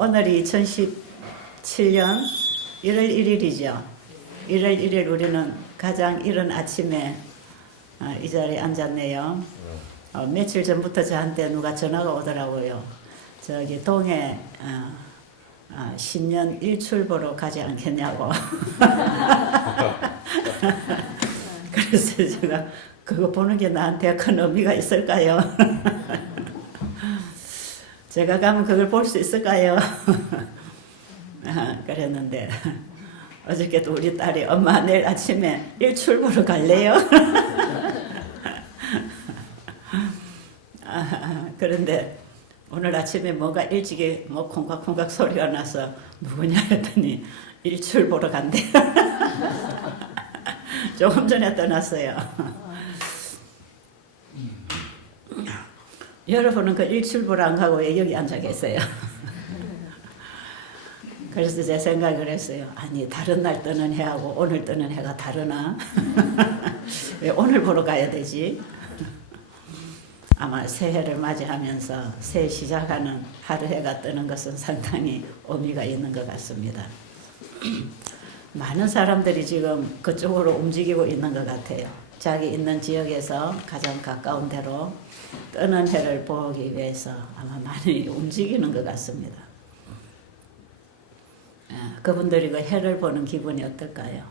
오늘이 2017년 1월 1일이죠. 1월 1일 우리는 가장 이른 아침에 이 자리에 앉았네요. 며칠 전부터 저한테 누가 전화가 오더라고요. 저기 동해 신년 일출보러 가지 않겠냐고. 그래서 제가 그거 보는 게 나한테 큰 의미가 있을까요? 제가 가면 그걸 볼 수 있을까요? 그랬는데 어저께도 우리 딸이 엄마 내일 아침에 일출 보러 갈래요? 그런데 오늘 아침에 뭔가 일찍이 뭐 콩각콩각 소리가 나서 누구냐 했더니 일출 보러 간대. 조금 전에 떠났어요. 여러분은 그 일출 보러 안 가고 왜 여기 앉아 계세요? 그래서 제 생각을 했어요. 아니 다른 날 뜨는 해하고 오늘 뜨는 해가 다르나? 왜 오늘 보러 가야 되지? 아마 새해를 맞이하면서 새해 시작하는 하루 해가 뜨는 것은 상당히 의미가 있는 것 같습니다. 많은 사람들이 지금 그쪽으로 움직이고 있는 것 같아요. 자기 있는 지역에서 가장 가까운 데로 뜨는 해를 보기 위해서 아마 많이 움직이는 것 같습니다. 그분들이 그 해를 보는 기분이 어떨까요?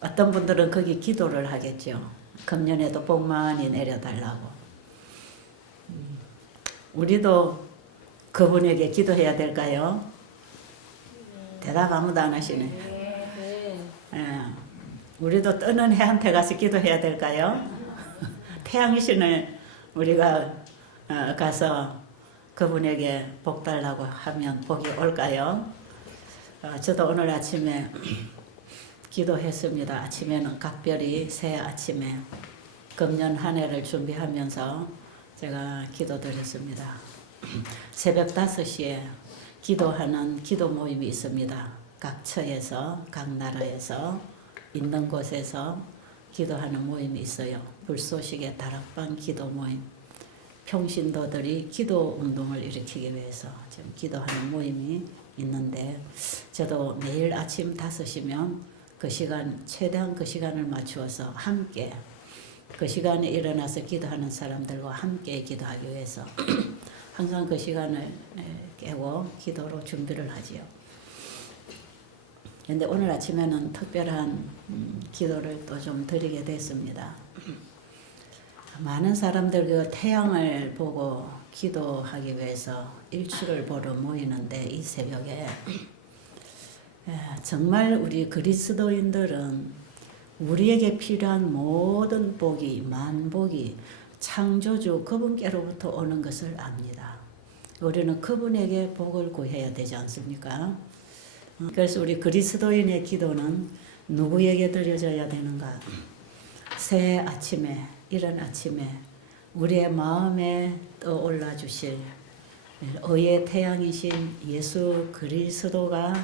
어떤 분들은 거기 기도를 하겠죠. 금년에도 복 많이 내려달라고. 우리도 그분에게 기도해야 될까요? 대답 아무도 안 하시네. 우리도 뜨는 해한테 가서 기도해야 될까요? 태양신을 우리가 가서 그분에게 복 달라고 하면 복이 올까요? 저도 오늘 아침에 기도했습니다. 아침에는 각별히 새해 아침에 금년 한 해를 준비하면서 제가 기도드렸습니다. 새벽 5시에 기도하는 기도 모임이 있습니다. 각 처에서 각 나라에서 있는 곳에서 기도하는 모임이 있어요. 불쏘시개 다락방 기도 모임. 평신도들이 기도 운동을 일으키기 위해서 지금 기도하는 모임이 있는데 저도 매일 아침 5시면 그 시간 최대한 그 시간을 맞추어서 함께 그 시간에 일어나서 기도하는 사람들과 함께 기도하기 위해서 항상 그 시간을 깨고 기도로 준비를 하지요. 그런데 오늘 아침에는 특별한 기도를 또 좀 드리게 됐습니다. 많은 사람들 그 태양을 보고 기도하기 위해서 일출을 보러 모이는데 이 새벽에 정말 우리 그리스도인들은 우리에게 필요한 모든 복이 만복이 창조주 그분께로부터 오는 것을 압니다. 우리는 그분에게 복을 구해야 되지 않습니까? 그래서 우리 그리스도인의 기도는 누구에게 드려져야 되는가? 새해 아침에 이른 아침에 우리의 마음에 떠올라 주실 의의 태양이신 예수 그리스도가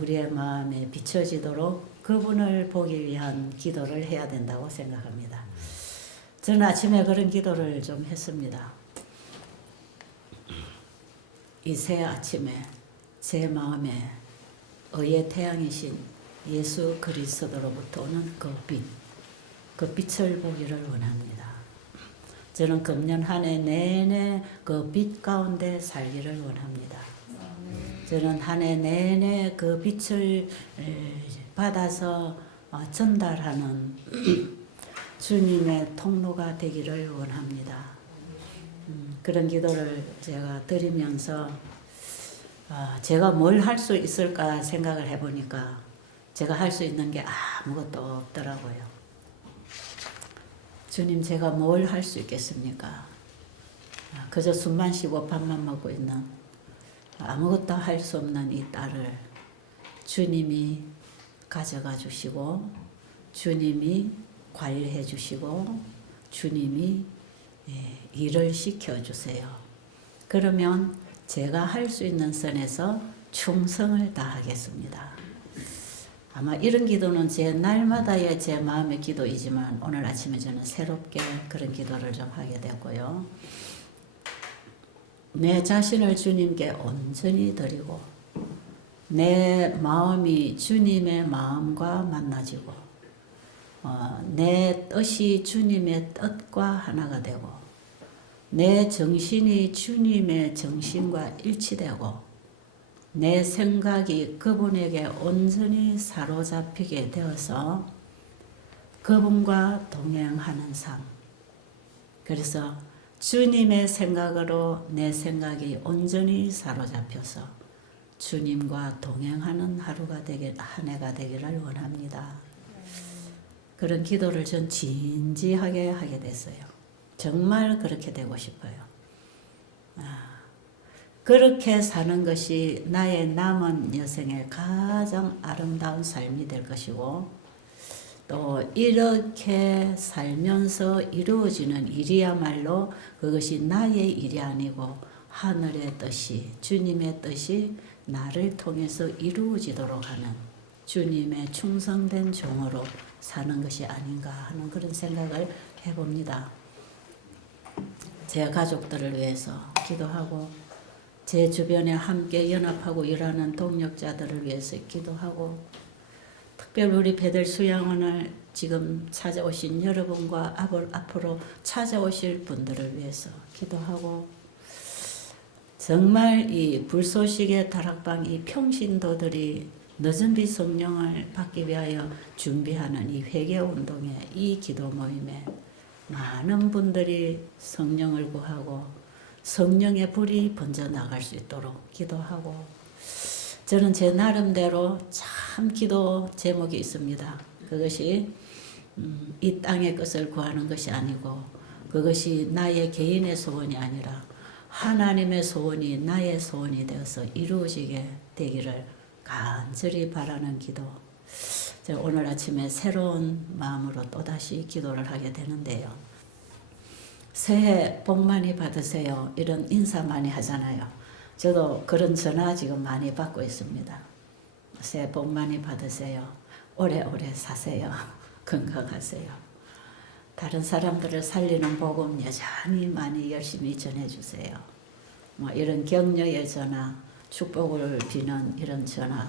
우리의 마음에 비춰지도록 그분을 보기 위한 기도를 해야 된다고 생각합니다. 저는 아침에 그런 기도를 좀 했습니다. 이 새 아침에 제 마음에 의의 태양이신 예수 그리스도로부터 오는 그 빛, 그 빛을 보기를 원합니다. 저는 금년 한 해 내내 그 빛 가운데 살기를 원합니다. 저는 한 해 내내 그 빛을 받아서 전달하는 주님의 통로가 되기를 원합니다. 그런 기도를 제가 드리면서 제가 뭘 할 수 있을까 생각을 해보니까 제가 할 수 있는 게 아무것도 없더라고요. 주님, 제가 뭘 할 수 있겠습니까? 그저 숨만 쉬고 밥만 먹고 있는 아무것도 할 수 없는 이 딸을 주님이 가져가 주시고 주님이 관리해 주시고 주님이 일을 시켜 주세요. 그러면 제가 할 수 있는 선에서 충성을 다하겠습니다. 아마 이런 기도는 제 날마다의 제 마음의 기도이지만 오늘 아침에 저는 새롭게 그런 기도를 좀 하게 됐고요. 내 자신을 주님께 온전히 드리고 내 마음이 주님의 마음과 만나지고 내 뜻이 주님의 뜻과 하나가 되고 내 정신이 주님의 정신과 일치되고 내 생각이 그분에게 온전히 사로잡히게 되어서 그분과 동행하는 삶. 그래서 주님의 생각으로 내 생각이 온전히 사로잡혀서 주님과 동행하는 하루가 한 해가 되기를 원합니다. 그런 기도를 전 진지하게 하게 됐어요. 정말 그렇게 되고 싶어요. 그렇게 사는 것이 나의 남은 여생의 가장 아름다운 삶이 될 것이고 또 이렇게 살면서 이루어지는 일이야말로 그것이 나의 일이 아니고 하늘의 뜻이 주님의 뜻이 나를 통해서 이루어지도록 하는 주님의 충성된 종으로 사는 것이 아닌가 하는 그런 생각을 해봅니다. 제 가족들을 위해서 기도하고 제 주변에 함께 연합하고 일하는 동력자들을 위해서 기도하고 특별히 우리 베델 수양원을 지금 찾아오신 여러분과 앞으로 찾아오실 분들을 위해서 기도하고 정말 이 불소식의 다락방 이 평신도들이 늦은 빛 성령을 받기 위하여 준비하는 이 회개운동에 이 기도 모임에 많은 분들이 성령을 구하고 성령의 불이 번져나갈 수 있도록 기도하고 저는 제 나름대로 참 기도 제목이 있습니다. 그것이 이 땅의 것을 구하는 것이 아니고 그것이 나의 개인의 소원이 아니라 하나님의 소원이 나의 소원이 되어서 이루어지게 되기를 간절히 바라는 기도. 제가 오늘 아침에 새로운 마음으로 또다시 기도를 하게 되는데요. 새해 복 많이 받으세요. 이런 인사 많이 하잖아요. 저도 그런 전화 지금 많이 받고 있습니다. 새해 복 많이 받으세요. 오래오래 사세요. 건강하세요. 다른 사람들을 살리는 복음 여전히 많이 열심히 전해주세요. 뭐 이런 격려의 전화, 축복을 비는 이런 전화.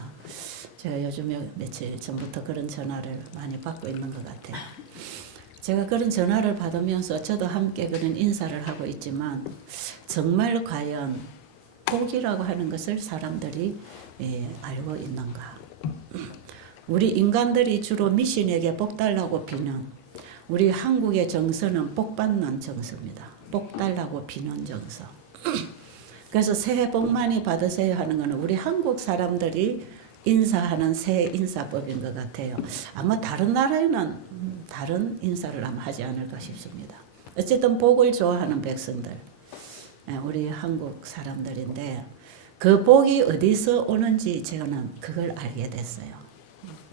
제가 요즘에 며칠 전부터 그런 전화를 많이 받고 있는 것 같아요. 제가 그런 전화를 받으면서 저도 함께 그런 인사를 하고 있지만 정말 과연 복이라고 하는 것을 사람들이 알고 있는가. 우리 인간들이 주로 미신에게 복 달라고 비는 우리 한국의 정서는 복 받는 정서입니다. 복 달라고 비는 정서. 그래서 새해 복 많이 받으세요 하는 것은 우리 한국 사람들이 인사하는 새해 인사법인 것 같아요. 아마 다른 나라에는 다른 인사를 아마 하지 않을까 싶습니다. 어쨌든 복을 좋아하는 백성들, 우리 한국 사람들인데 그 복이 어디서 오는지 저는 그걸 알게 됐어요.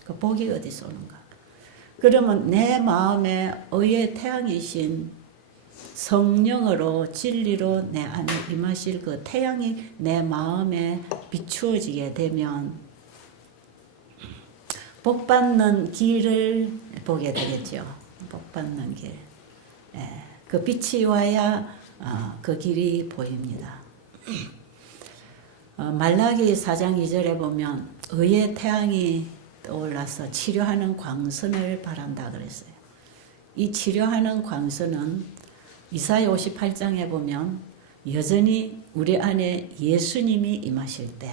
그 복이 어디서 오는가. 그러면 내 마음에 의의 태양이신 성령으로 진리로 내 안에 임하실 그 태양이 내 마음에 비추어지게 되면 복받는 길을 보게 되겠죠. 복받는 길. 그 빛이 와야 그 길이 보입니다. 말라기 4장 2절에 보면 의의 태양이 떠올라서 치료하는 광선을 바란다 그랬어요. 이 치료하는 광선은 이사야 58장에 보면 여전히 우리 안에 예수님이 임하실 때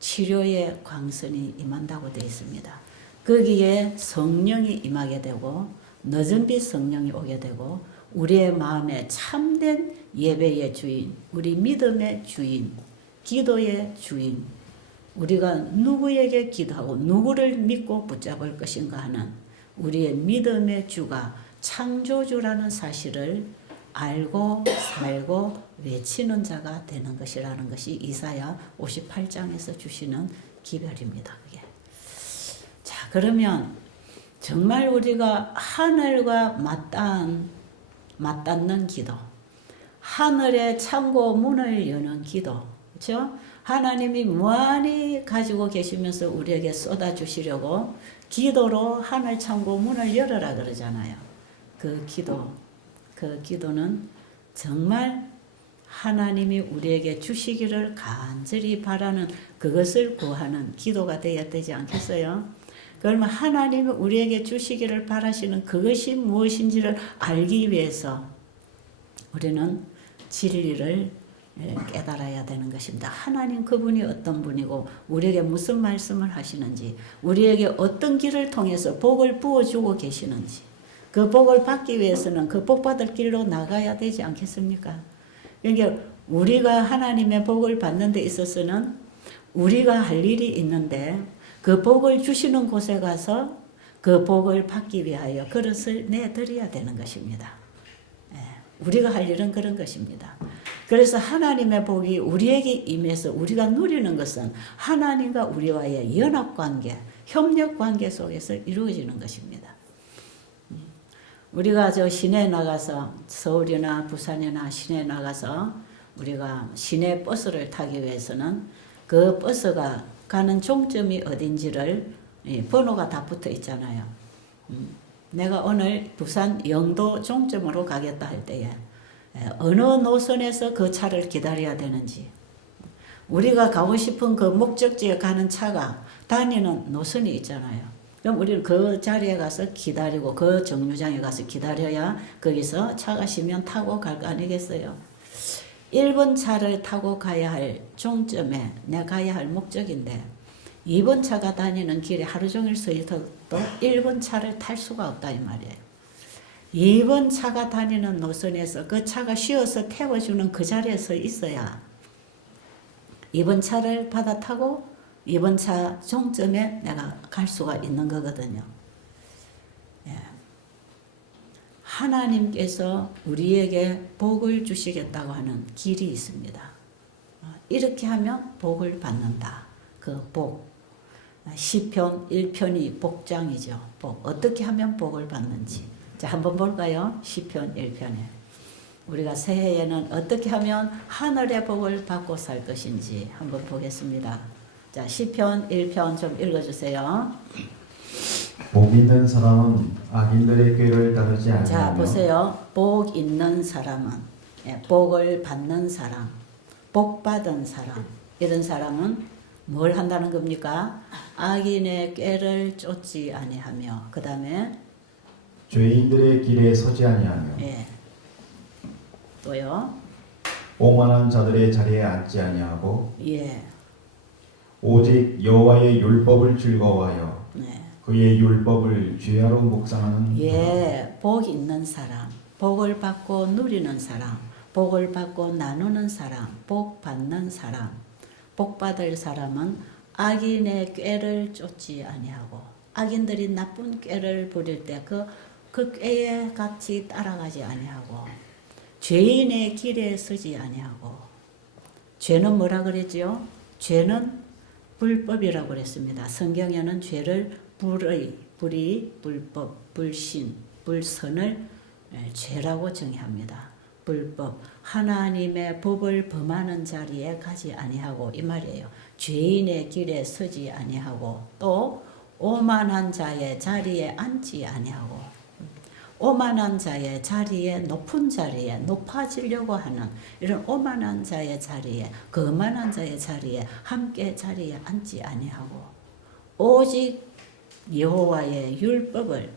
치료의 광선이 임한다고 되어 있습니다. 거기에 성령이 임하게 되고 늦은 빛 성령이 오게 되고 우리의 마음에 참된 예배의 주인, 우리 믿음의 주인, 기도의 주인, 우리가 누구에게 기도하고 누구를 믿고 붙잡을 것인가 하는 우리의 믿음의 주가 창조주라는 사실을 알고 살고 외치는 자가 되는 것이라는 것이 이사야 58장에서 주시는 기별입니다. 그게. 자, 그러면 정말 우리가 하늘과 맞닿는 기도, 하늘의 창고 문을 여는 기도, 그렇죠? 하나님이 무한히 가지고 계시면서 우리에게 쏟아주시려고 기도로 하늘 창고 문을 열어라 그러잖아요. 그 기도는 정말 하나님이 우리에게 주시기를 간절히 바라는 그것을 구하는 기도가 되어야 되지 않겠어요? 그러면 하나님이 우리에게 주시기를 바라시는 그것이 무엇인지를 알기 위해서 우리는 진리를 깨달아야 되는 것입니다. 하나님 그분이 어떤 분이고 우리에게 무슨 말씀을 하시는지, 우리에게 어떤 길을 통해서 복을 부어주고 계시는지, 그 복을 받기 위해서는 그 복받을 길로 나가야 되지 않겠습니까? 그러니까 우리가 하나님의 복을 받는 데 있어서는 우리가 할 일이 있는데 그 복을 주시는 곳에 가서 그 복을 받기 위하여 그릇을 내드려야 되는 것입니다. 우리가 할 일은 그런 것입니다. 그래서 하나님의 복이 우리에게 임해서 우리가 누리는 것은 하나님과 우리와의 연합관계, 협력관계 속에서 이루어지는 것입니다. 우리가 저 시내에 나가서 서울이나 부산이나 시내에 나가서 우리가 시내 버스를 타기 위해서는 그 버스가 가는 종점이 어딘지를 번호가 다 붙어 있잖아요. 내가 오늘 부산 영도 종점으로 가겠다 할 때에 어느 노선에서 그 차를 기다려야 되는지, 우리가 가고 싶은 그 목적지에 가는 차가 다니는 노선이 있잖아요. 그럼 우리는 그 자리에 가서 기다리고 그 정류장에 가서 기다려야 거기서 차가 쉬면 타고 갈 거 아니겠어요? 1번 차를 타고 가야 할 종점에 내가 가야 할 목적인데 2번 차가 다니는 길에 하루 종일 서 있어도 1번 차를 탈 수가 없다 이 말이에요. 2번 차가 다니는 노선에서 그 차가 쉬어서 태워주는 그 자리에 서 있어야 2번 차를 받아 타고 2번 차 종점에 내가 갈 수가 있는 거거든요. 하나님께서 우리에게 복을 주시겠다고 하는 길이 있습니다. 이렇게 하면 복을 받는다. 그 복. 시편 1편이 복장이죠. 복. 어떻게 하면 복을 받는지. 자, 한번 볼까요? 시편 1편에. 우리가 새해에는 어떻게 하면 하늘의 복을 받고 살 것인지 한번 보겠습니다. 자, 시편 1편 좀 읽어주세요. 복 있는 사람은 악인들의 꾀를 따르지 아니하며. 자, 보세요. 복 있는 사람은, 복을 받는 사람, 복 받은 사람, 이런 사람은 뭘 한다는 겁니까? 악인의 꾀를 쫓지 아니하며, 그 다음에 죄인들의 길에 서지 아니하며. 또요. 오만한 자들의 자리에 앉지 아니하고. 오직 여호와의 율법을 즐거워하여 그의 율법을 죄하로 묵상하는. 복 있는 사람, 복을 받고 누리는 사람, 복을 받고 나누는 사람, 복 받는 사람, 복 받을 사람은 악인의 꾀를 쫓지 아니하고, 악인들이 나쁜 꾀를 부릴 때 그 꾀에 같이 따라가지 아니하고, 죄인의 길에 서지 아니하고. 죄는 뭐라 그랬지요? 죄는 불법이라고 그랬습니다. 성경에는 죄를 불의, 불법, 불신, 불선을 죄라고 정의합니다. 불법, 하나님의 법을 범하는 자리에 가지 아니하고 이 말이에요. 죄인의 길에 서지 아니하고, 또 오만한 자의 자리에 앉지 아니하고. 오만한 자의 자리에, 높은 자리에 높아지려고 하는 이런 오만한 자의 자리에, 거만한 자의 자리에 함께 자리에 앉지 아니하고, 오직 여호와의 율법을,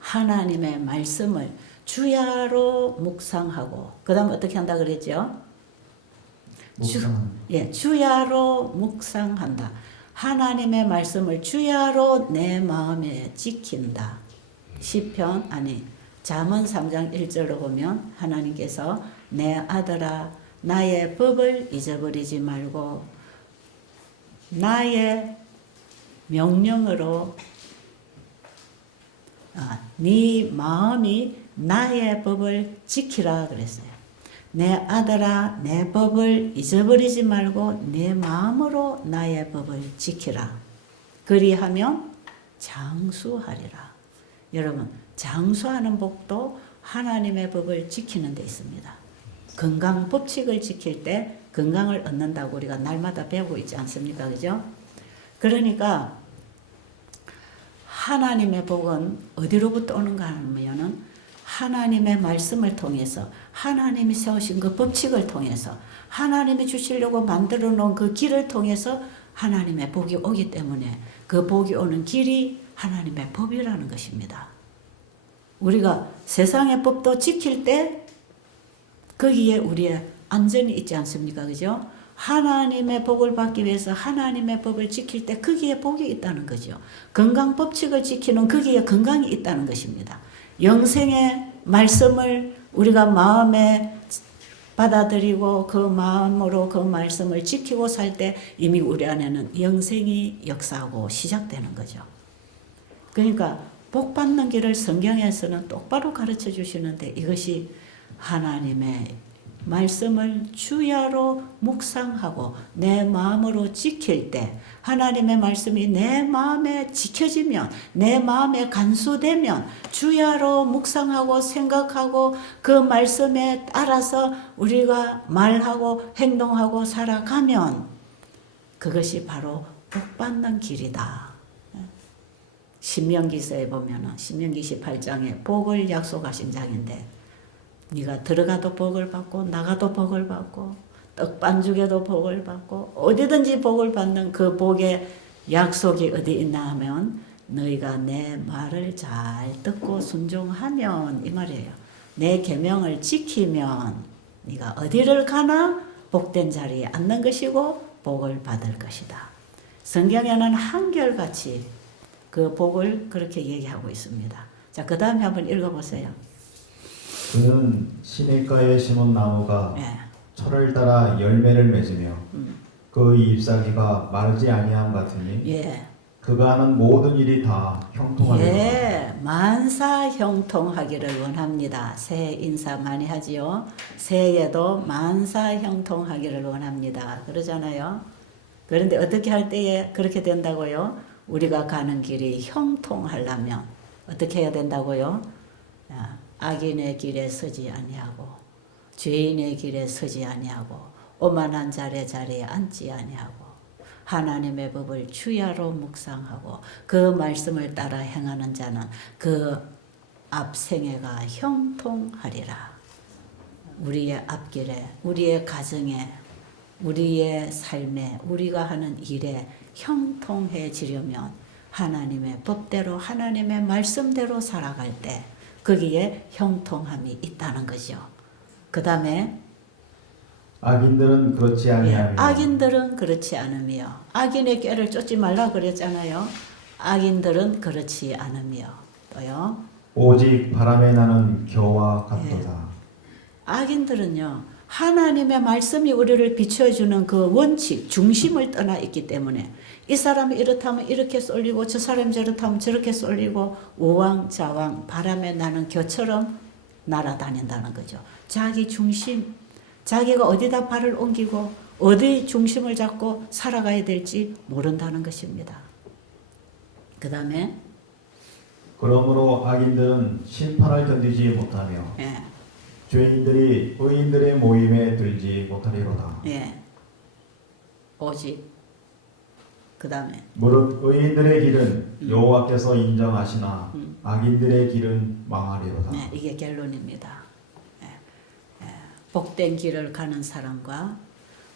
하나님의 말씀을 주야로 묵상하고, 그 다음 어떻게 한다 그랬죠? 주야로 묵상한다. 하나님의 말씀을 주야로 내 마음에 지킨다. 시편, 잠언 3장 1절로 보면 하나님께서 내 아들아 나의 법을 잊어버리지 말고 나의 명령으로 네 마음이 나의 법을 지키라 그랬어요. 내 아들아 내 법을 잊어버리지 말고 내 마음으로 나의 법을 지키라. 그리하면 장수하리라. 여러분, 장수하는 복도 하나님의 법을 지키는 데 있습니다. 건강 법칙을 지킬 때 건강을 얻는다고 우리가 날마다 배우고 있지 않습니까? 그죠? 그러니까 하나님의 복은 어디로부터 오는가 하면은 하나님의 말씀을 통해서 하나님이 세우신 그 법칙을 통해서 하나님이 주시려고 만들어 놓은 그 길을 통해서 하나님의 복이 오기 때문에 그 복이 오는 길이 하나님의 법이라는 것입니다. 우리가 세상의 법도 지킬 때 거기에 우리의 안전이 있지 않습니까? 그죠? 하나님의 복을 받기 위해서 하나님의 법을 지킬 때 거기에 복이 있다는 거죠. 건강 법칙을 지키는 거기에 건강이 있다는 것입니다. 영생의 말씀을 우리가 마음에 받아들이고 그 마음으로 그 말씀을 지키고 살 때 이미 우리 안에는 영생이 역사하고 시작되는 거죠. 그러니까 복 받는 길을 성경에서는 똑바로 가르쳐 주시는데 이것이 하나님의 말씀을 주야로 묵상하고 내 마음으로 지킬 때 하나님의 말씀이 내 마음에 지켜지면 내 마음에 간수되면 주야로 묵상하고 생각하고 그 말씀에 따라서 우리가 말하고 행동하고 살아가면 그것이 바로 복 받는 길이다. 신명기서에 보면은 신명기 18장에 복을 약속하신 장인데 네가 들어가도 복을 받고 나가도 복을 받고 떡반죽에도 복을 받고 어디든지 복을 받는 그 복의 약속이 어디 있나 하면 너희가 내 말을 잘 듣고 순종하면 이 말이에요. 내 계명을 지키면 네가 어디를 가나 복된 자리에 앉는 것이고 복을 받을 것이다. 성경에는 한결같이 그 복을 그렇게 얘기하고 있습니다. 자, 그 다음에 한번 읽어보세요. 그는 시냇가에 심은 나무가 예. 철을 따라 열매를 맺으며 그 잎사귀가 마르지 아니함 같으니 예. 그가 하는 모든 일이 다 형통하리로다. 예, 만사 형통하기를 원합니다. 새해 인사 많이 하지요. 새해에도 만사 형통하기를 원합니다. 그러잖아요. 그런데 어떻게 할 때에 그렇게 된다고요? 우리가 가는 길이 형통하려면 어떻게 해야 된다고요? 악인의 길에 서지 아니하고 죄인의 길에 서지 아니하고 오만한 자리에 앉지 아니하고 하나님의 법을 주야로 묵상하고 그 말씀을 따라 행하는 자는 그 앞생애가 형통하리라. 우리의 앞길에, 우리의 가정에, 우리의 삶에, 우리가 하는 일에 형통해지려면 하나님의 법대로 하나님의 말씀대로 살아갈 때 거기에 형통함이 있다는 거죠. 그 다음에 악인들은 그렇지 아니하며 악인들은 그렇지 않으며 악인의 꾀를 쫓지 말라 그랬잖아요. 악인들은 그렇지 않으며 또요. 오직 바람에 나는 겨와 같도다. 악인들은요. 하나님의 말씀이 우리를 비춰주는 그 원칙, 중심을 떠나 있기 때문에 이 사람이 이렇다면 이렇게 쏠리고 저 사람이 저렇다면 저렇게 쏠리고 우왕좌왕 바람에 나는 겨처럼 날아다닌다는 거죠. 자기 중심, 자기가 어디다 발을 옮기고 어디 중심을 잡고 살아가야 될지 모른다는 것입니다. 그 다음에 그러므로 악인들은 심판을 견디지 못하며 예, 죄인들이 의인들의 모임에 들지 못하리로다. 예, 오직 그 다음에 무릇 의인들의 길은 여호와께서 인정하시나 악인들의 길은 망하리로다. 네, 이게 결론입니다. 복된 길을 가는 사람과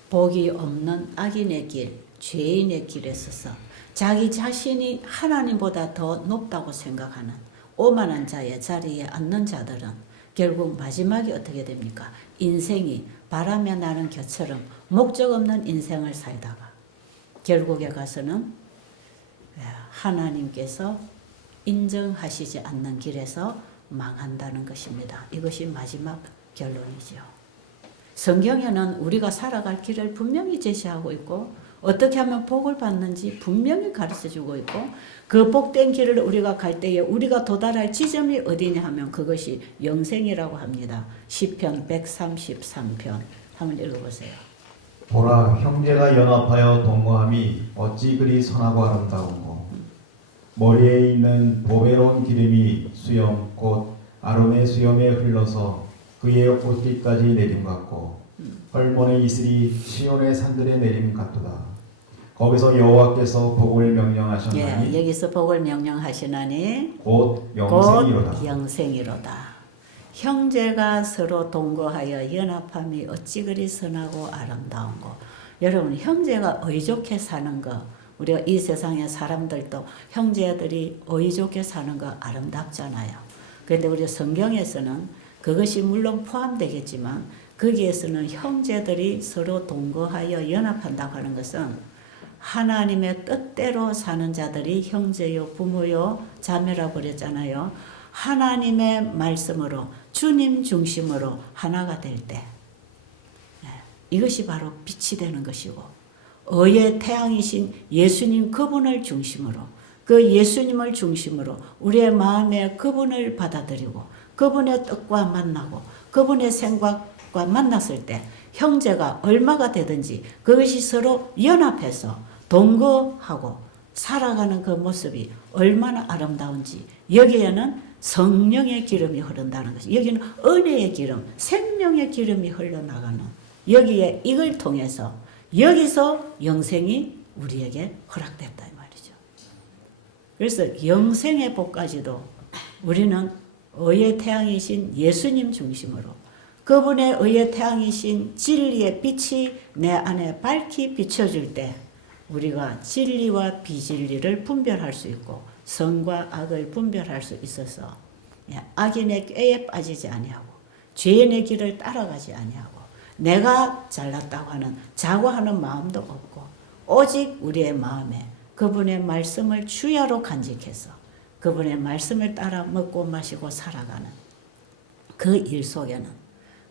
복이 없는 악인의 길, 죄인의 길에 서서 자기 자신이 하나님보다 더 높다고 생각하는 오만한 자의 자리에 앉는 자들은 결국 마지막이 어떻게 됩니까? 인생이 바람에 나는 겨처럼 목적 없는 인생을 살다가 결국에 가서는 하나님께서 인정하시지 않는 길에서 망한다는 것입니다. 이것이 마지막 결론이죠. 성경에는 우리가 살아갈 길을 분명히 제시하고 있고 어떻게 하면 복을 받는지 분명히 가르쳐주고 있고 그 복된 길을 우리가 갈 때에 우리가 도달할 지점이 어디냐 하면 그것이 영생이라고 합니다. 시편 133편 한번 읽어보세요. 보라, 형제가 연합하여 동거함이 어찌 그리 선하고 아름다운고. 머리에 있는 보배로운 기름이 수염 곧 아론의 수염에 흘러서 그의 옷깃까지 내림 같고 헐몬의 이슬이 시온의 산들에 내림 같도다. 거기서 여호와께서 복을 명령하셨나니 여기서 복을 명령하시나니 곧 영생이로다. 곧 영생이로다. 형제가 서로 동거하여 연합함이 어찌 그리 선하고 아름다운고. 여러분, 형제가 의좋게 사는 거, 우리가 이 세상의 사람들도 형제들이 의좋게 사는 거 아름답잖아요. 그런데 우리 성경에서는 그것이 물론 포함되겠지만 거기에서는 형제들이 서로 동거하여 연합한다고 하는 것은 하나님의 뜻대로 사는 자들이 형제요, 부모요, 자매라고 그랬잖아요. 하나님의 말씀으로 주님 중심으로 하나가 될 때 이것이 바로 빛이 되는 것이고, 의의 태양이신 예수님 그분을 중심으로, 그 예수님을 중심으로 우리의 마음에 그분을 받아들이고 그분의 뜻과 만나고 그분의 생각과 만났을 때 형제가 얼마가 되든지 그것이 서로 연합해서 동거하고 살아가는 그 모습이 얼마나 아름다운지, 여기에는 성령의 기름이 흐른다는 것이, 여기는 은혜의 기름, 생명의 기름이 흘러나가는, 여기에 이걸 통해서 여기서 영생이 우리에게 허락됐다 이 말이죠. 그래서 영생의 복까지도 우리는 의의 태양이신 예수님 중심으로, 그분의 의의 태양이신 진리의 빛이 내 안에 밝히 비춰줄 때 우리가 진리와 비진리를 분별할 수 있고 선과 악을 분별할 수 있어서 악인의 꾀에 빠지지 아니하고 죄인의 길을 따라가지 아니하고 내가 잘났다고 하는 자고하는 마음도 없고 오직 우리의 마음에 그분의 말씀을 주야로 간직해서 그분의 말씀을 따라 먹고 마시고 살아가는 그 일 속에는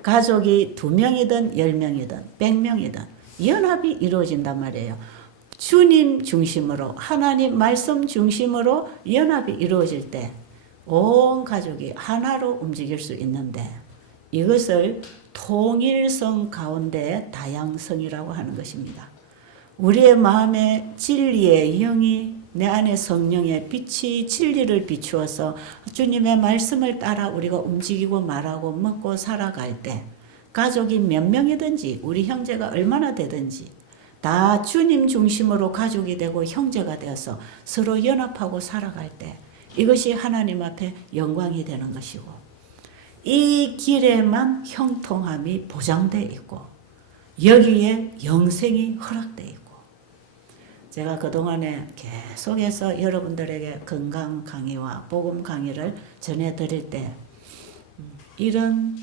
가족이 2명이든 10명이든 100명이든 연합이 이루어진단 말이에요. 주님 중심으로, 하나님 말씀 중심으로 연합이 이루어질 때 온 가족이 하나로 움직일 수 있는데, 이것을 통일성 가운데 다양성이라고 하는 것입니다. 우리의 마음에 진리의 영이, 내 안에 성령의 빛이 진리를 비추어서 주님의 말씀을 따라 우리가 움직이고 말하고 먹고 살아갈 때 가족이 몇 명이든지 우리 형제가 얼마나 되든지 다 주님 중심으로 가족이 되고 형제가 되어서 서로 연합하고 살아갈 때 이것이 하나님 앞에 영광이 되는 것이고, 이 길에만 형통함이 보장되어 있고 여기에 영생이 허락되어 있고, 제가 그동안에 계속해서 여러분들에게 건강 강의와 복음 강의를 전해드릴 때 이런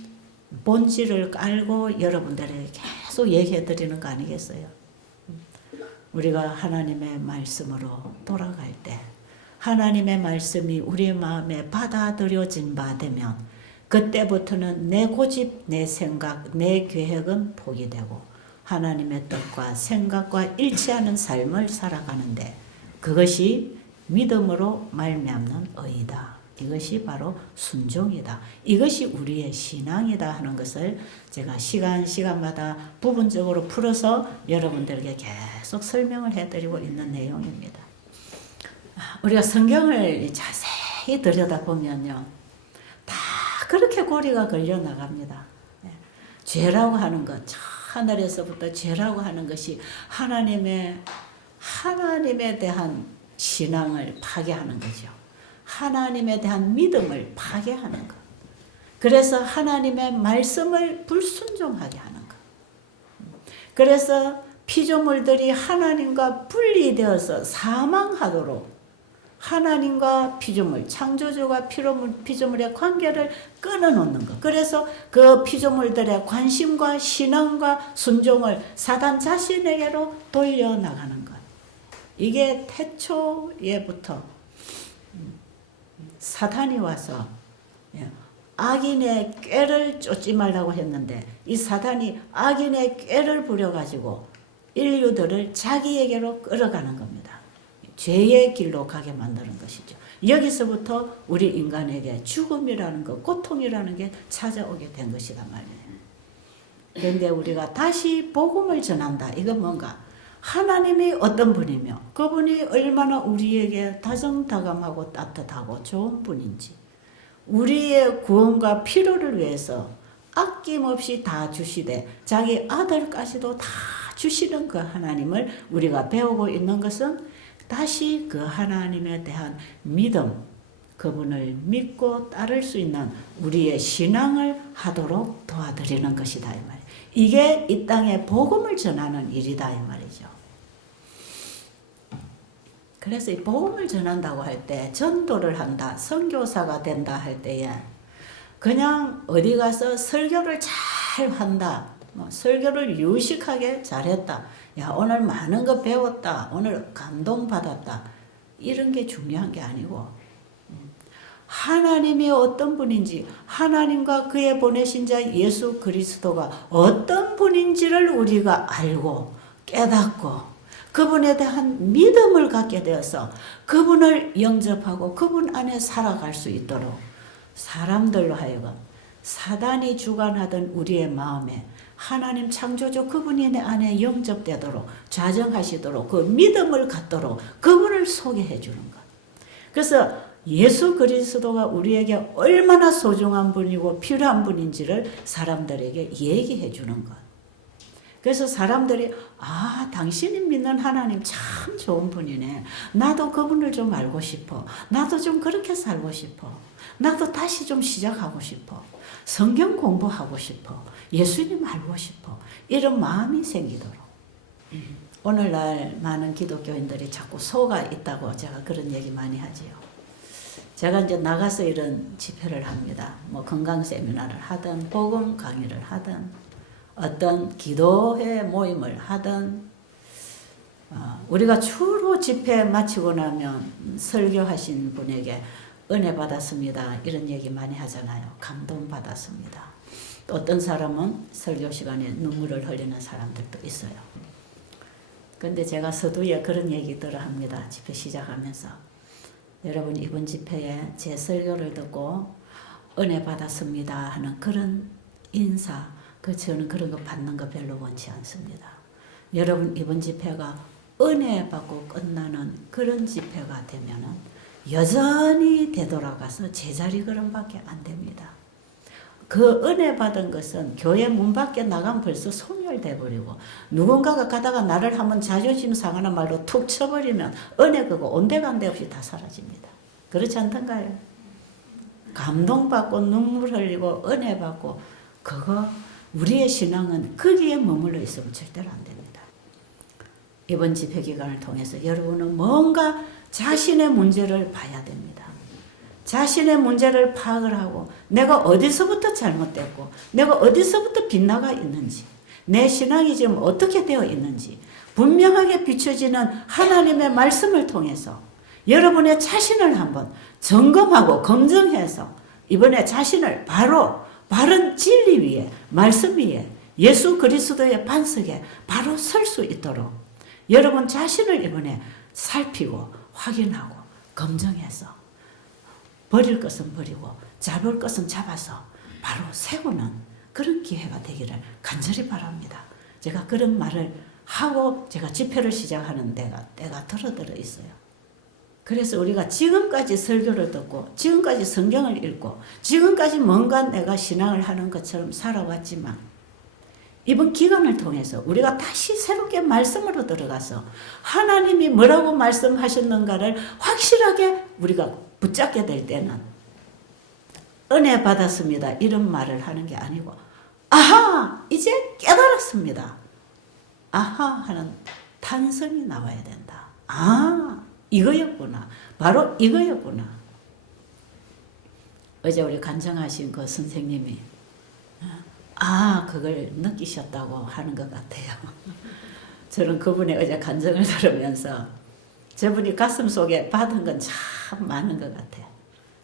본질을 깔고 여러분들에게 계속 얘기해드리는 거 아니겠어요? 우리가 하나님의 말씀으로 돌아갈 때 하나님의 말씀이 우리의 마음에 받아들여진 바 되면 그때부터는 내 고집, 내 생각, 내 계획은 포기되고 하나님의 뜻과 생각과 일치하는 삶을 살아가는데 그것이 믿음으로 말미암는 의이다. 이것이 바로 순종이다. 이것이 우리의 신앙이다 하는 것을 제가 시간마다 부분적으로 풀어서 여러분들에게 계속 설명을 해드리고 있는 내용입니다. 우리가 성경을 자세히 들여다보면요, 다 그렇게 고리가 걸려 나갑니다. 죄라고 하는 것, 하늘에서부터 죄라고 하는 것이 하나님에 대한 신앙을 파괴하는 거죠. 하나님에 대한 믿음을 파괴하는 것. 그래서 하나님의 말씀을 불순종하게 하는 것. 그래서 피조물들이 하나님과 분리되어서 사망하도록 하나님과 피조물, 창조주와 피조물의 관계를 끊어놓는 것. 그래서 그 피조물들의 관심과 신앙과 순종을 사단 자신에게로 돌려나가는 것. 이게 태초에부터 사단이 와서 악인의 꾀를 쫓지 말라고 했는데 이 사단이 악인의 꾀를 부려가지고 인류들을 자기에게로 끌어가는 겁니다. 죄의 길로 가게 만드는 것이죠. 여기서부터 우리 인간에게 죽음이라는 것, 고통이라는 게 찾아오게 된 것이란 말이에요. 그런데 우리가 다시 복음을 전한다. 이건 뭔가 하나님이 어떤 분이며 그분이 얼마나 우리에게 다정다감하고 따뜻하고 좋은 분인지, 우리의 구원과 필요를 위해서 아낌없이 다 주시되 자기 아들까지도 다 주시는 그 하나님을 우리가 배우고 있는 것은 다시 그 하나님에 대한 믿음, 그분을 믿고 따를 수 있는 우리의 신앙을 하도록 도와드리는 것이다 이 말이에요. 이게 이 땅에 복음을 전하는 일이다 이 말이죠. 그래서 이 복음을 전한다고 할 때, 전도를 한다, 선교사가 된다 할 때에 그냥 어디 가서 설교를 잘 한다, 설교를 유식하게 잘했다, 야 오늘 많은 거 배웠다, 오늘 감동받았다, 이런 게 중요한 게 아니고 하나님이 어떤 분인지, 하나님과 그의 보내신 자 예수 그리스도가 어떤 분인지를 우리가 알고 깨닫고 그분에 대한 믿음을 갖게 되어서 그분을 영접하고 그분 안에 살아갈 수 있도록 사람들로 하여금 사단이 주관하던 우리의 마음에 하나님 창조주 그분이 내 안에 영접되도록 좌정하시도록 그 믿음을 갖도록 그분을 소개해 주는 것. 그래서 예수 그리스도가 우리에게 얼마나 소중한 분이고 필요한 분인지를 사람들에게 얘기해 주는 것. 그래서 사람들이 당신이 믿는 하나님 참 좋은 분이네. 나도 그분을 좀 알고 싶어. 나도 좀 그렇게 살고 싶어. 나도 다시 좀 시작하고 싶어. 성경 공부하고 싶어. 예수님 알고 싶어. 이런 마음이 생기도록. 오늘날 많은 기독교인들이 자꾸 소가 있다고 제가 그런 얘기 많이 하지요. 제가 이제 나가서 이런 집회를 합니다. 뭐 건강 세미나를 하든 복음 강의를 하든 어떤 기도회 모임을 하든 우리가 주로 집회 마치고 나면 설교하신 분에게 은혜 받았습니다 이런 얘기 많이 하잖아요. 감동 받았습니다. 또 어떤 사람은 설교 시간에 눈물을 흘리는 사람들도 있어요. 근데 제가 서두에 그런 얘기들을 합니다. 집회 시작하면서 여러분 이번 집회에 제 설교를 듣고 은혜 받았습니다 하는 그런 인사, 저는 그런 거 받는 거 별로 원치 않습니다. 여러분 이번 집회가 은혜 받고 끝나는 그런 집회가 되면은 여전히 되돌아가서 제자리 걸음밖에 안 됩니다. 그 은혜 받은 것은 교회 문 밖에 나가면 벌써 소멸돼 버리고 누군가가 가다가 나를 한번 자존심 상하는 말로 툭 쳐버리면 은혜 그거 온데간데 없이 다 사라집니다. 그렇지 않던가요? 감동받고 눈물 흘리고 은혜 받고 그거 우리의 신앙은 거기에 머물러 있으면 절대로 안 됩니다. 이번 집회 기간을 통해서 여러분은 뭔가 자신의 문제를 봐야 됩니다. 자신의 문제를 파악을 하고 내가 어디서부터 잘못됐고 내가 어디서부터 빗나가 있는지 내 신앙이 지금 어떻게 되어 있는지 분명하게 비춰지는 하나님의 말씀을 통해서 여러분의 자신을 한번 점검하고 검증해서 이번에 자신을 바른 진리 위에 말씀 위에 예수 그리스도의 반석에 바로 설 수 있도록 여러분 자신을 이번에 살피고 확인하고 검증해서 버릴 것은 버리고 잡을 것은 잡아서 바로 세우는 그런 기회가 되기를 간절히 바랍니다. 제가 그런 말을 하고 제가 집회를 시작하는 때가 들어 있어요. 그래서 우리가 지금까지 설교를 듣고 지금까지 성경을 읽고 지금까지 뭔가 내가 신앙을 하는 것처럼 살아왔지만 이번 기간을 통해서 우리가 다시 새롭게 말씀으로 들어가서 하나님이 뭐라고 말씀하셨는가를 확실하게 우리가 붙잡게 될 때는 은혜 받았습니다 이런 말을 하는 게 아니고 아하 이제 깨달았습니다 아하 하는 탄성이 나와야 된다. 이거였구나. 바로 이거였구나. 어제 우리 간증하신 그 선생님이 그걸 느끼셨다고 하는 것 같아요. 저는 그분의 어제 간증을 들으면서 저분이 가슴 속에 받은 건 참 많은 것 같아요.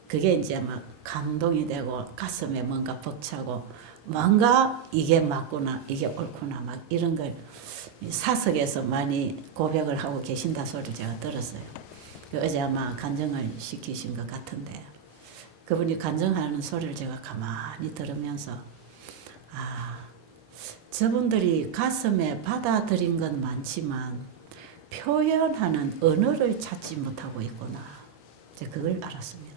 그게 이제 막 감동이 되고 가슴에 뭔가 벅차고 뭔가 이게 맞구나 이게 옳구나 막 이런 걸 사석에서 많이 고백을 하고 계신다 소리를 제가 들었어요. 어제 아마 간증을 시키신 것 같은데 그분이 간증하는 소리를 제가 가만히 들으면서 저분들이 가슴에 받아들인 건 많지만 표현하는 언어를 찾지 못하고 있구나. 이제 그걸 알았습니다.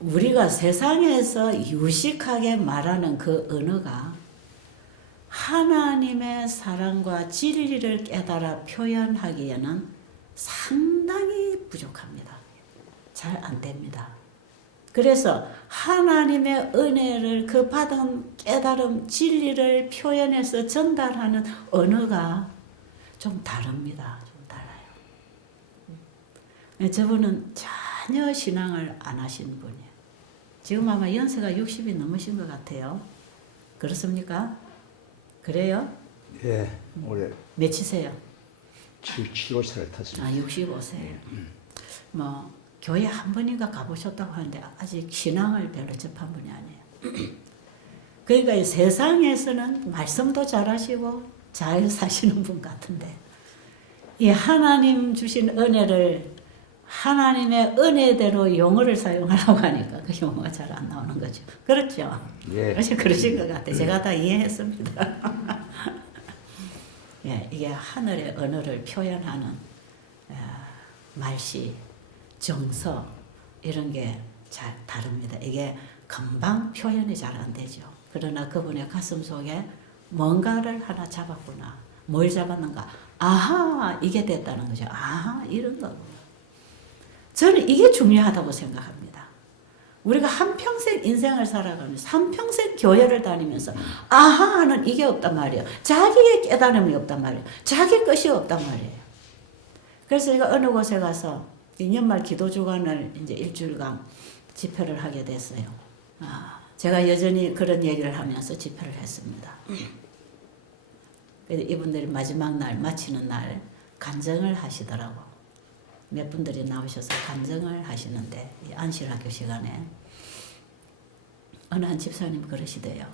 우리가 세상에서 유식하게 말하는 그 언어가 하나님의 사랑과 진리를 깨달아 표현하기에는 상당히 부족합니다. 잘 안 됩니다. 그래서 하나님의 은혜를 그 받은 깨달음, 진리를 표현해서 전달하는 언어가 좀 다릅니다. 좀 달라요. 저분은 전혀 신앙을 안 하신 분이에요. 지금 아마 연세가 60이 넘으신 것 같아요. 그렇습니까? 그래요? 예, 올해 몇이세요? 75세를 탔습니다. 아, 65세예요. 뭐 교회 한 번인가 가보셨다고 하는데 아직 신앙을 별로 접한 분이 아니에요. 그러니까 이 세상에서는 말씀도 잘하시고 잘 사시는 분 같은데 이 하나님 주신 은혜를 하나님의 은혜대로 용어를 사용하려고 하니까 그 용어가 잘 안 나오는 거죠. 그렇죠? 예. 그러신 것 같아요. 제가 다 이해했습니다. 예, 이게 하늘의 언어를 표현하는 말씨, 정서 이런 게 잘 다릅니다. 이게 금방 표현이 잘 안 되죠. 그러나 그분의 가슴 속에 뭔가를 하나 잡았구나. 뭘 잡았는가? 아하, 이게 됐다는 거죠. 아하, 이런 거구나. 저는 이게 중요하다고 생각합니다. 우리가 한평생 인생을 살아가면서 한평생 교회를 다니면서 아하 하는 이게 없단 말이에요. 자기의 깨달음이 없단 말이에요. 자기 것이 없단 말이에요. 그래서 제가 어느 곳에 가서 연말 기도 주간을 이제 일주일간 집회를 하게 됐어요. 제가 여전히 그런 얘기를 하면서 집회를 했습니다. 그래서 이분들이 마지막 날 마치는 날 간증을 하시더라고. 몇 분들이 나오셔서 간증을 하시는데 안실학교 시간에 어느 한 집사님 그러시대요.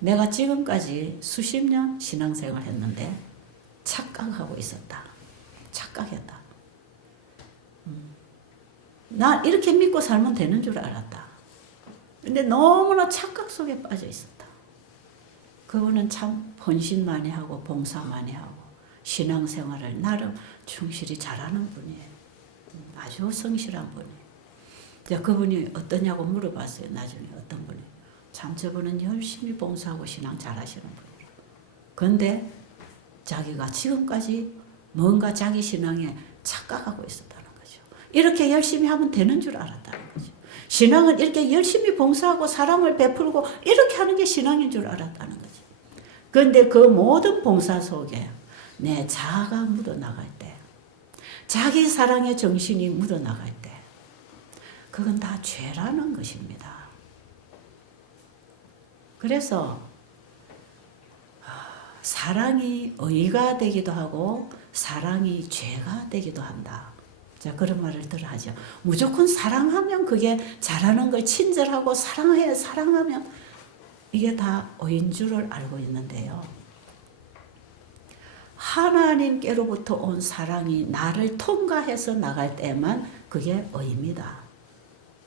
내가 지금까지 수십 년 신앙생활 했는데 착각하고 있었다. 착각했다. 나 이렇게 믿고 살면 되는 줄 알았다. 근데 너무나 착각 속에 빠져 있었다. 그분은 참 헌신 많이 하고 봉사 많이 하고 신앙생활을 나름 충실히 잘하는 분이에요. 아주 성실한 분이에요. 제가 그분이 어떠냐고 물어봤어요. 나중에 어떤 분이. 참 저분은 열심히 봉사하고 신앙 잘하시는 분이에요. 그런데 자기가 지금까지 뭔가 자기 신앙에 착각하고 있었다는 거죠. 이렇게 열심히 하면 되는 줄 알았다는 거죠. 신앙은 이렇게 열심히 봉사하고 사랑을 베풀고 이렇게 하는 게 신앙인 줄 알았다는 거죠. 그런데 그 모든 봉사 속에 내 자아가 묻어나갈 때, 자기 사랑의 정신이 묻어나갈 때, 그건 다 죄라는 것입니다. 그래서 사랑이 의가 되기도 하고 사랑이 죄가 되기도 한다. 자, 그런 말을 들어 하죠. 무조건 사랑하면 그게 잘하는 걸 친절하고 사랑하면 이게 다 의인 줄을 알고 있는데요. 하나님께로부터 온 사랑이 나를 통과해서 나갈 때만 그게 의입니다.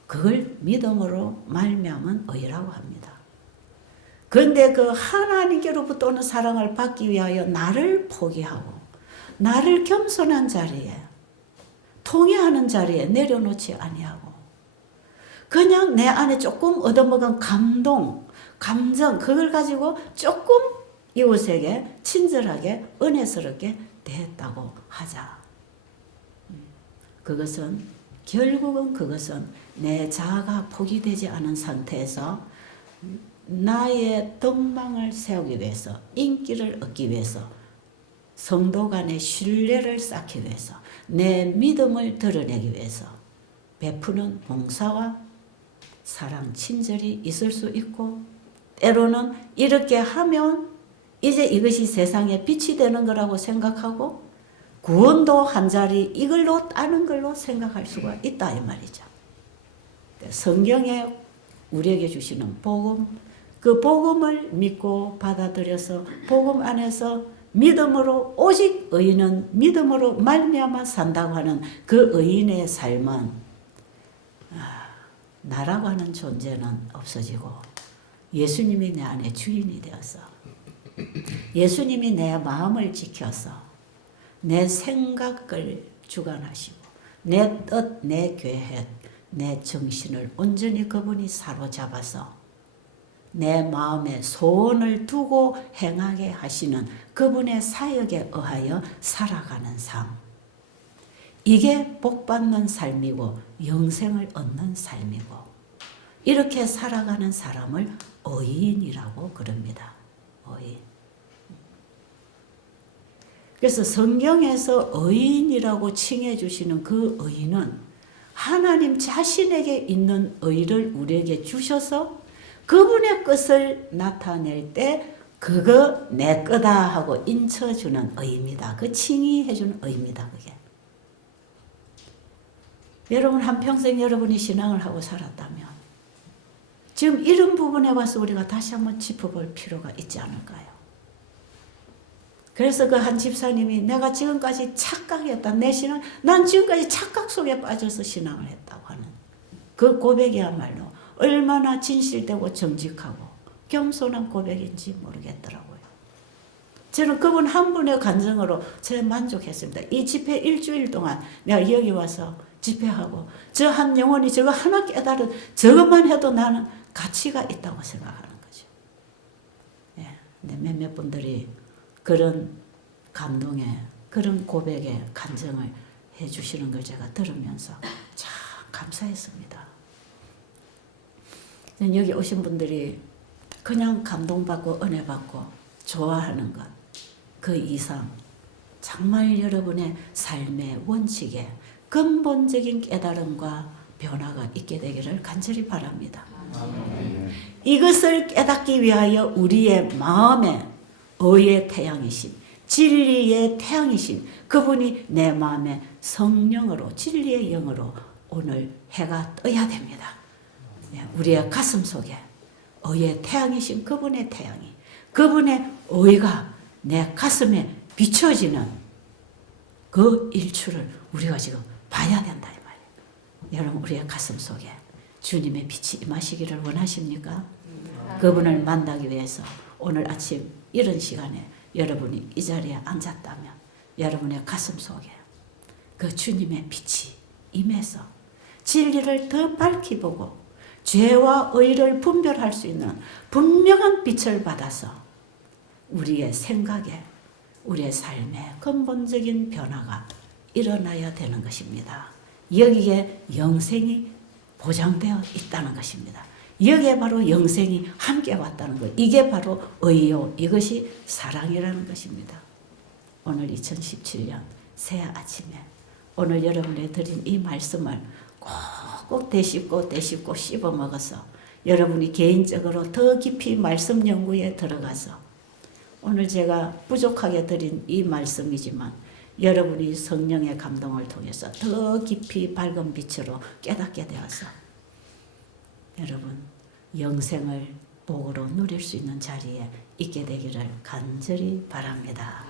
그걸 믿음으로 말미암은 의라고 합니다. 그런데 그 하나님께로부터 오는 사랑을 받기 위하여 나를 포기하고 나를 겸손한 자리에 통회하는 자리에 내려놓지 아니하고 그냥 내 안에 조금 얻어먹은 감동, 감정 그걸 가지고 조금 이웃에게 친절하게 은혜스럽게 대했다고 하자. 결국은 그것은 내 자아가 포기되지 않은 상태에서 나의 덕망을 세우기 위해서 인기를 얻기 위해서 성도 간의 신뢰를 쌓기 위해서 내 믿음을 드러내기 위해서 베푸는 봉사와 사랑, 친절이 있을 수 있고 때로는 이렇게 하면 이제 이것이 세상에 빛이 되는 거라고 생각하고 구원도 한 자리 이걸로 따는 걸로 생각할 수가 있다 이 말이죠. 성경에 우리에게 주시는 복음, 그 복음을 믿고 받아들여서 복음 안에서 믿음으로 오직 의인은 믿음으로 말미암아 산다고 하는 그 의인의 삶은 나라고 하는 존재는 없어지고 예수님이 내 안에 주인이 되어서 예수님이 내 마음을 지켜서 내 생각을 주관하시고 내 뜻, 내 계획, 내 정신을 온전히 그분이 사로잡아서 내 마음에 소원을 두고 행하게 하시는 그분의 사역에 의하여 살아가는 삶. 이게 복받는 삶이고 영생을 얻는 삶이고 이렇게 살아가는 사람을 의인이라고 그럽니다. 의인. 그래서 성경에서 의인이라고 칭해 주시는 그 의인은 하나님 자신에게 있는 의를 우리에게 주셔서 그분의 것을 나타낼 때 그거 내 거다 하고 인쳐주는 의입니다. 그 칭의해주는 의입니다. 그게. 여러분 한평생 여러분이 신앙을 하고 살았다면 지금 이런 부분에 와서 우리가 다시 한번 짚어볼 필요가 있지 않을까요? 그래서 그 한 집사님이 내가 지금까지 착각했다. 내 신앙, 난 지금까지 착각 속에 빠져서 신앙을 했다고 하는 그 고백이야말로 얼마나 진실되고 정직하고 겸손한 고백인지 모르겠더라고요. 저는 그분 한 분의 간증으로 제가 만족했습니다. 이 집회 일주일 동안 내가 여기 와서 집회하고 저 한 영혼이 저거 하나 깨달은 저것만 해도 나는 가치가 있다고 생각하는 거죠. 예, 근데 몇몇 분들이 그런 감동에 그런 고백에 간증을 해주시는 걸 제가 들으면서 참 감사했습니다. 여기 오신 분들이 그냥 감동받고 은혜받고 좋아하는 것, 그 이상 정말 여러분의 삶의 원칙에 근본적인 깨달음과 변화가 있게 되기를 간절히 바랍니다. 이것을 깨닫기 위하여 우리의 마음에 의의 태양이신 진리의 태양이신 그분이 내 마음에 성령으로 진리의 영으로 오늘 해가 떠야 됩니다. 우리의 가슴 속에 의의 태양이신 그분의 태양이 그분의 의가 내 가슴에 비춰지는 그 일출을 우리가 지금 봐야 된다 이 말이에요. 여러분 우리의 가슴 속에 주님의 빛이 임하시기를 원하십니까? 그분을 만나기 위해서 오늘 아침 이런 시간에 여러분이 이 자리에 앉았다면 여러분의 가슴 속에 그 주님의 빛이 임해서 진리를 더 밝히 보고 죄와 의를 분별할 수 있는 분명한 빛을 받아서 우리의 생각에 우리의 삶에 근본적인 변화가 일어나야 되는 것입니다. 여기에 영생이 보장되어 있다는 것입니다. 여기에 바로 영생이 함께 왔다는 것. 이게 바로 의요. 이것이 사랑이라는 것입니다. 오늘 2017년 새 아침에 오늘 여러분에 드린 이 말씀을 꼭 되씹고 씹어 먹어서 여러분이 개인적으로 더 깊이 말씀 연구에 들어가서 오늘 제가 부족하게 드린 이 말씀이지만 여러분이 성령의 감동을 통해서 더 깊이 밝은 빛으로 깨닫게 되어서 여러분 영생을 복으로 누릴 수 있는 자리에 있게 되기를 간절히 바랍니다.